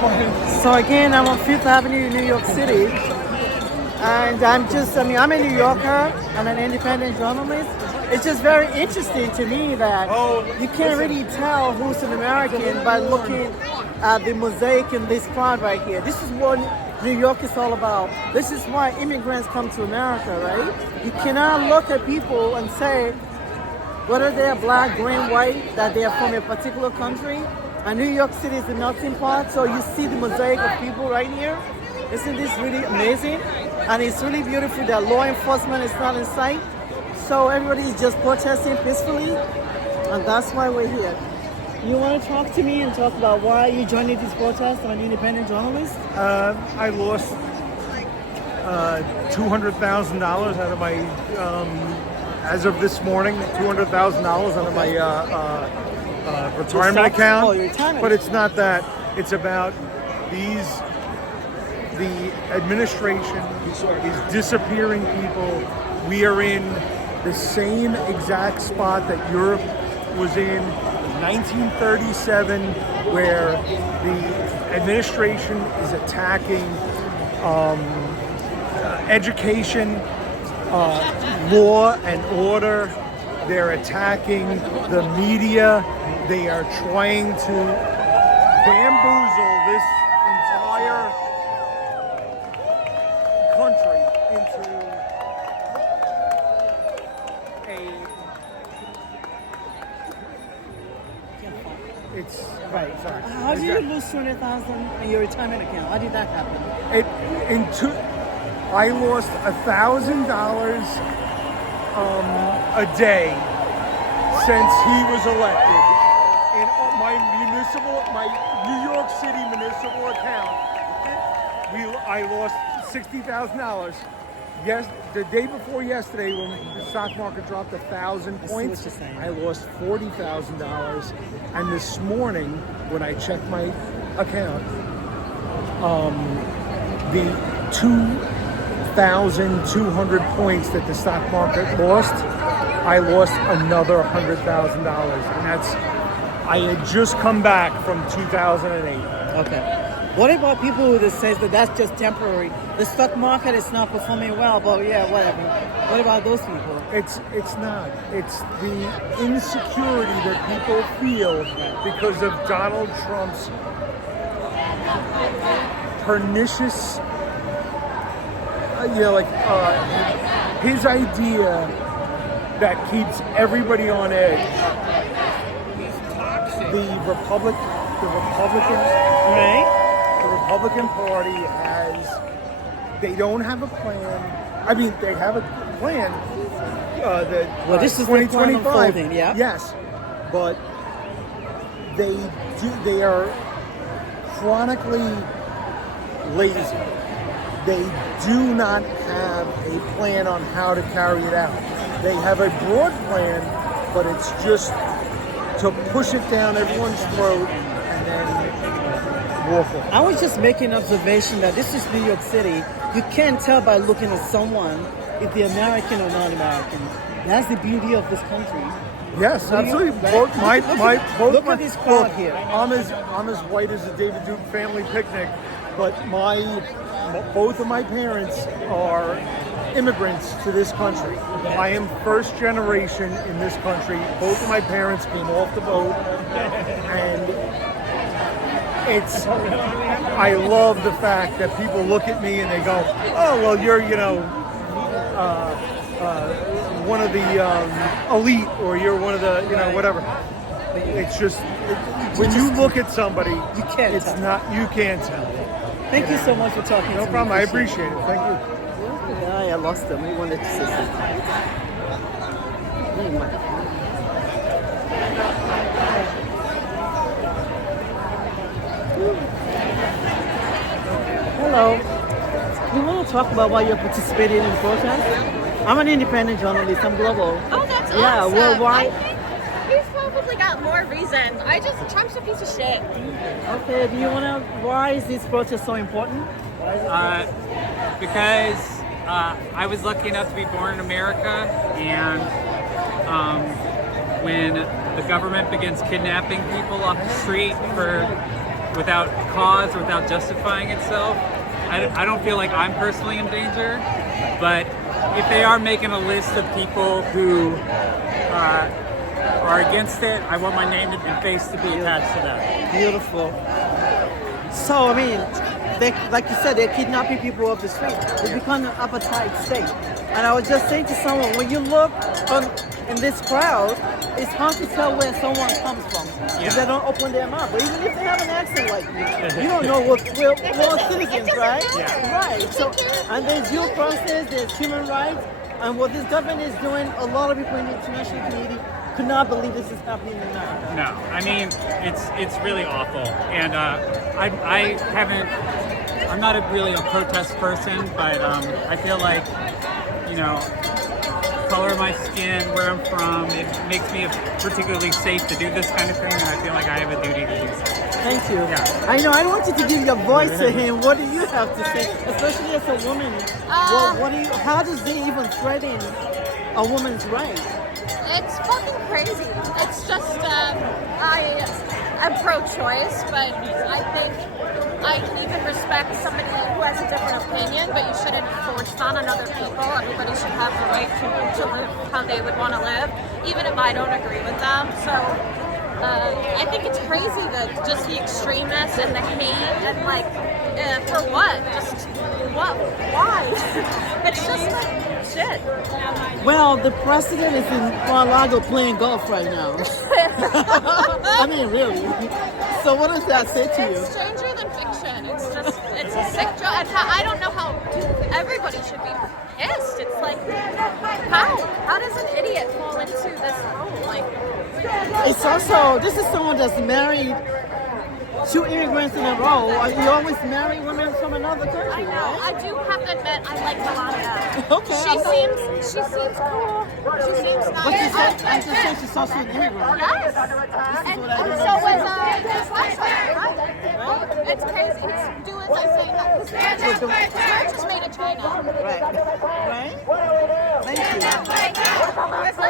So again, I'm on Fifth Avenue in New York City, and I'm a New Yorker and an independent journalist. It's just very interesting to me that you can't really tell who's an American by looking at the mosaic in this crowd right here. This is what New York is all about. This is why immigrants come to America, right? You cannot look at people and say, whether they are black, green, white, that they are from a particular country. And New York City is the melting pot, so you see the mosaic of people right here. Isn't this really amazing? And it's really beautiful that law enforcement is not in sight. So everybody is just protesting peacefully, and that's why we're here. You want to talk to me and talk about why you joined this protest? I'm an independent journalist. I lost $200,000 out of my, as of this morning, $200,000 out of my retirement account. Oh, your retirement. But it's not that. It's about the administration is disappearing people. We are in the same exact spot that Europe was in 1937, where the administration is attacking education, law and order. They're attacking the media. They are trying to bamboozle this entire country into it's right. Sorry. How did you lose $200,000 in your retirement account? How did that happen? I lost $1,000 a day since he was elected in my New York City municipal account. I lost $60,000. Yes, the day before yesterday, when the stock market dropped 1,000 points, I lost $40,000. And this morning, when I checked my account, the 2,200 points that the stock market lost, I lost another $100,000. And I had just come back from 2008. Okay. What about people who say that that's just temporary? The stock market is not performing well, but yeah, whatever. What about those people? It's not. It's the insecurity that people feel because of Donald Trump's pernicious, his idea that keeps everybody on edge. The Republicans. Right. The Republican Party they don't have a plan. I mean, they have a plan. This is 2025. Yeah. Yes, but they are chronically lazy. They do not have a plan on how to carry it out. They have a broad plan, but it's just to push it down everyone's throat and then I was just making an observation that this is New York City. You can't tell by looking at someone if they're American or not American. That's the beauty of this country. Yes, absolutely. Look at this crowd here. I'm as white as a David Duke family picnic, but both of my parents are immigrants to this country. I am first generation in this country. Both of my parents came off the boat, and I love the fact that people look at me and they go, oh, well, you're, one of the elite, or you're one of the, whatever. It's just, when you look at somebody, you can't tell. Thank you so much for talking to me. No problem, I appreciate it. Thank you. Yeah, I lost them. We wanted to say something. Hello. We want to talk about why you're participating in protest. I'm an independent journalist. I'm global. Oh, that's yeah, awesome. worldwide. I think he's probably got more reasons. Trump's a piece of shit. Okay, do you want to, why is this protest so important? Because I was lucky enough to be born in America, and when the government begins kidnapping people off the street for without cause, without justifying itself. I don't feel like I'm personally in danger, but if they are making a list of people who are against it, I want my name and face to be attached to that. Beautiful. So, I mean, they, like you said, they're kidnapping people off the street. It's become an apartheid state. And I was just saying to someone, when you look in this crowd, it's hard to tell where someone comes from if they don't open their mouth. But even if they have an accent like you, you don't know what we're all citizens, right? Yeah. Right. So, and there's due process, there's human rights, and what this government is doing, a lot of people in the international community could not believe this is happening in America. No, I mean it's really awful, and I haven't. I'm not really a protest person, but I feel like, you know, color of my skin, where I'm from, it makes me particularly safe to do this kind of thing, and I feel like I have a duty to do so. Thank you. Yeah. I know. I want you to give your voice to him. What do you have to say, especially as a woman? What do you? How does they even threaten a woman's rights? It's fucking crazy. It's just, I'm pro-choice, but I think I can even respect somebody who has a different opinion, but you shouldn't force that on other people. Everybody should have the right to live how they would want to live, even if I don't agree with them. So I think it's crazy that just the extremists and the hate and like, for what? Just what? Why? It's just like shit. Well, the president is in Mar-a-Lago playing golf right now. I mean, really. So what does that say to you? It's stranger than fiction. It's a sick joke. And I don't know how everybody should be pissed. It's like, how does an idiot fall into this role? Like, It's also, this is someone that's married 2 immigrants in a row. You always marry women from another country, I know. right? I do have to admit, I like a lot of that. Okay. She seems cool. She seems nice. But I'm just saying she's also an immigrant. Yes. And so was his husband, right? It's crazy. Do as I say. His marriage is made in China. Right. Right? Thank you.